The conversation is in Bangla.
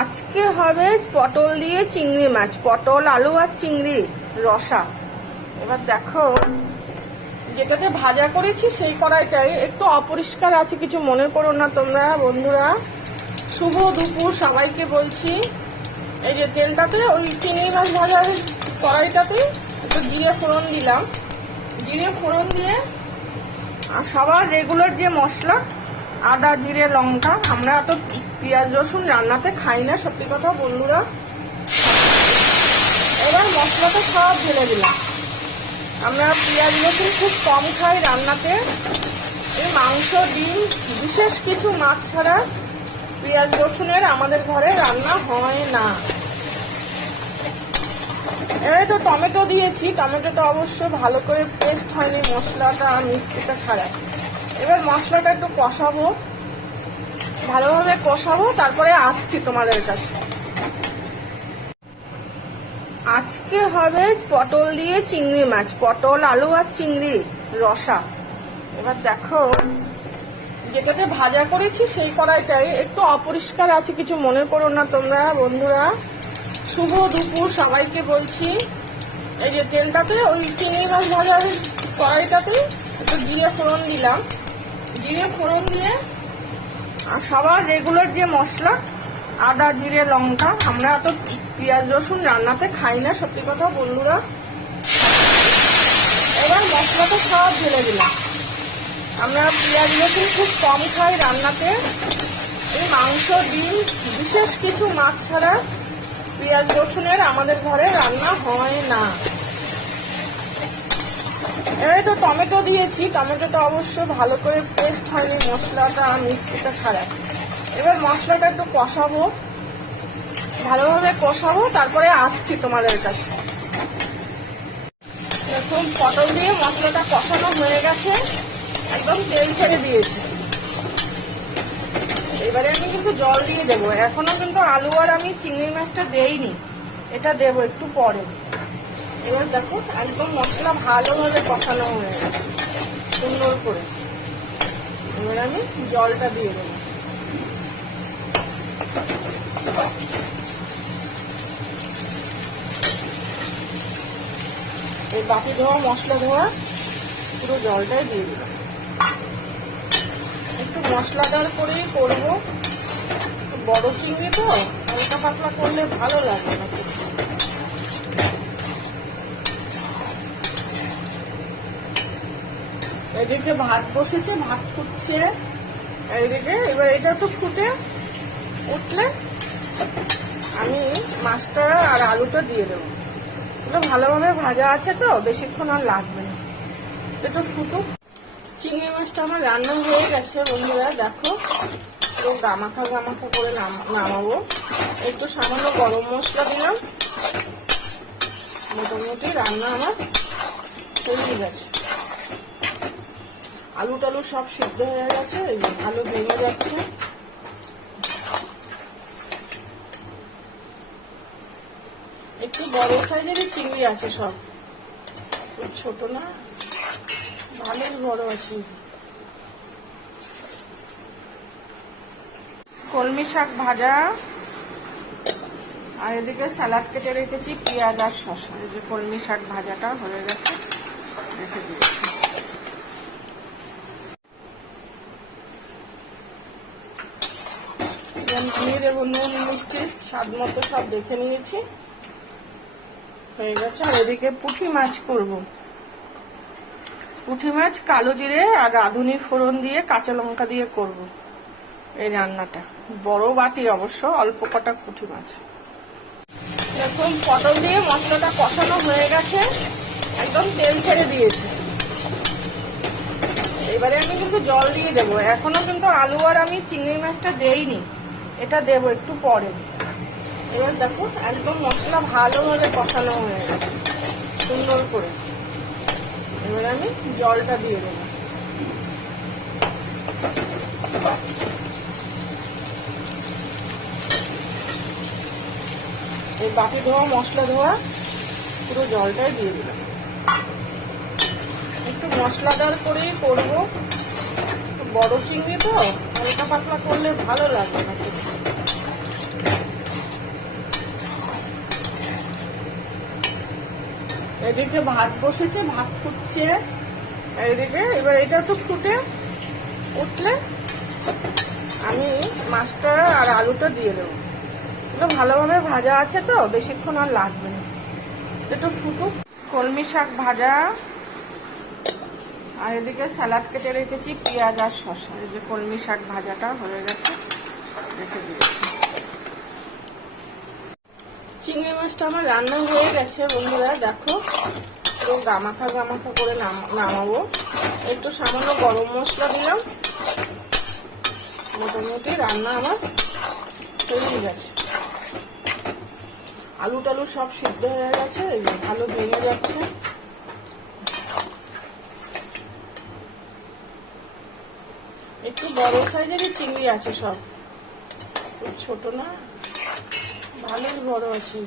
আজকে হবে পটল দিয়ে চিংড়ি মাছ, পটল আলু আর চিংড়ি রসা। এবার দেখো, যেটাতে ভাজা করেছি সেই কড়াইটাই একটু অপরিষ্কার আছে, কিছু মনে করো না তোমরা বন্ধুরা। শুভ দুপুর সবাইকে বলছি। এই যে তেলটাতে ওই চিংড়ি মাছ ভাজার কড়াইটাতে একটু জিরে ফোড়ন দিলাম। জিরে ফোড়ন দিয়ে আর সবার রেগুলার যে মশলা আদা জিরে লঙ্কা, আমরা তো পেঁয়াজ রসুন রান্নাতে খাই না সত্যি কথা বন্ধুরা। এবার মশলাটা সব ঢেলে দিলাম। আমরা পেঁয়াজ রসুন খুব কম খাই রান্নাতে। এই মাংস ডিম বিশেষ কিছু মাছ ছাড়া পেঁয়াজ রসুনের আমাদের ঘরে রান্না হয় না। এবার তো টমেটো দিয়েছি, টমেটোটা অবশ্য ভালো করে পেস্ট হয়নি, মশলাটা মিষ্টিটা ছাড়া। এবার মশলাটা একটু কষাবো, ভালোভাবে কষাবো, তারপরে আসছি তোমাদের কাছে। আজকে হবে পটল দিয়ে চিংড়ি মাছ, পটল আলু আর চিংড়ি রসা। এবার দেখো, যেটাতে ভাজা করেছি সেই কড়াইটাই একটু অপরিষ্কার আছে, কিছু মনে করো না তোমরা বন্ধুরা। শুভ দুপুর সবাইকে বলছি। এই যে তেলটাতে ওই চিংড়ি মাছ ভাজার কড়াইটাতে একটু জিরে ফোড়ন দিলাম। জিরে ফোড়ন দিয়ে আর সবার রেগুলার যে মশলা আদা জিরে লঙ্কা, আমরা তো পেঁয়াজ রসুন রান্নাতে খাই না সত্যি কথা বন্ধুরা। এবার মশলাটা সব ঢেলে দিলাম। আমরা পেঁয়াজ রসুন খুব কম খাই রান্নাতে। এই মাংস ডিম বিশেষ কিছু মাছ ছাড়া পেঁয়াজ রসুনের আমাদের ঘরে রান্না হয় না। এবার তো টমেটো দিয়েছি, টমেটোটা অবশ্য ভালো করে পেস্ট হয়নি, মশলাটা মিষ্টিটা ছাড়া। এবার মশলাটা একটু কষাবো, ভালোভাবে কষাবো, তারপরে আসছি তোমাদের কাছে। দেখুন পটল দিয়ে মশলাটা কষানো হয়ে গেছে, একদম তেল ছেড়ে দিয়েছি। এবারে আমি কিন্তু জল দিয়ে দেবো। এখনো কিন্তু আলু আর আমি চিংড়ি মাছটা দেইনি, এটা দেবো একটু পরে। এবার দেখো একদম মশলা ভালোভাবে কষানো হয়ে গেছে সুন্দর করে। এবার আমি জলটা দিয়ে দেবো। এই বাকি ধোয়া মশলা ধোয়া পুরো জলটাই দিয়ে দিলাম। একটু মশলাদার করেই করবো, বড় চিংড়ি তো হালকা পাতলা করলে ভালো লাগে না। এদিকে ভাত বসেছে, ভাত ফুটছে এইদিকে। এবার এটা তো ফুটে উঠলে আমি মাছটা আর আলুটা দিয়ে দেবো। এটা ভালোভাবে ভাজা আছে তো বেশিক্ষণ আর লাগবে না, এটা ফুটুক। চিংড়ি মাছটা আমার রান্না হয়ে গেছে বন্ধুরা। দেখো পুরো গামাখা গামাখা করে নামাবো। একটু সামান্য গরম মশলা দিলাম। মোটামুটি রান্না আমার হয়ে গেছে। আলু টালু সব সিদ্ধ হয়ে গেছে, আলু ভেঙে যাচ্ছে। একটু বড় সাইজেরই চিংড়ি আছে, সব খুব ছোট না, ভালোই বড় আছে। কলমি শাক ভাজা, আর এদিকে স্যালাড কেটে রেখেছি, পেঁয়াজ আর শসা। এই যে কলমি শাক ভাজাটা হয়ে গেছে, রেখে দিয়েছি। দিয়ে দেবো নুন মিষ্টি স্বাদ মতো, সব দেখে নিয়েছি, হয়ে গেছে। আর এদিকে পুঁটি মাছ করবো। পুঁটি মাছ কালো জিরে আর রাঁধুনি ফোড়ন দিয়ে কাঁচা লঙ্কা দিয়ে করব এই রান্নাটা। বড় বাটি অবশ্য, অল্প কটা পুঁটি মাছ। দেখুন পটল দিয়ে মশলাটা কষানো হয়ে গেছে, একদম তেল ছেড়ে দিয়েছে। এবারে আমি কিন্তু জল দিয়ে দেবো। এখনো কিন্তু আলু আর আমি চিংড়ি মাছটা দেইনি, এটা দেবো একটু পরে। এবার দেখো একদম মশলা ভালোভাবে কষানো হয়ে গেছে সুন্দর করে। এবার আমি জলটা দিয়ে দেবো। এই বাকি ধোয়া মশলা ধোয়া পুরো জলটাই দিয়ে দিলাম। একটু মশলাদার করেই করবো, বড় চিংড়ি তো হালকা পাতলা করলে ভালো লাগবে না। এদিকে ভাত বসেছে, ভাত ফুটছে এইদিকে। এবার এটা একটু ফুটে উঠলে আমি মাছটা আর আলুটা দিয়ে দেবো। এগুলো ভালোভাবে ভাজা আছে তো বেশিক্ষণ আর লাগবে না, একটু ফুটুক। কলমি শাক ভাজা, আর এদিকে স্যালাড কেটে রেখেছি, পেঁয়াজ আর শসা। এই যে কলমি শাক ভাজাটা হয়ে গেছে, রেখে দিয়েছি। চিংড়ি মাছটা আমার রান্না হয়ে গেছে বন্ধুরা, দেখো পুরো গামাখা গামাখা করে নামাবো। একটু সামান্য গরম মশলা দিলাম, মোটামুটি রান্না আমার হয়ে গেছে। আলু টালু সব সিদ্ধ হয়ে গেছে, এই যে ভালো ভেঙে যাচ্ছে। একটু বড় সাইজেরই চিংড়ি আছে, সব খুব ছোট না, ভালোই বড় আছে।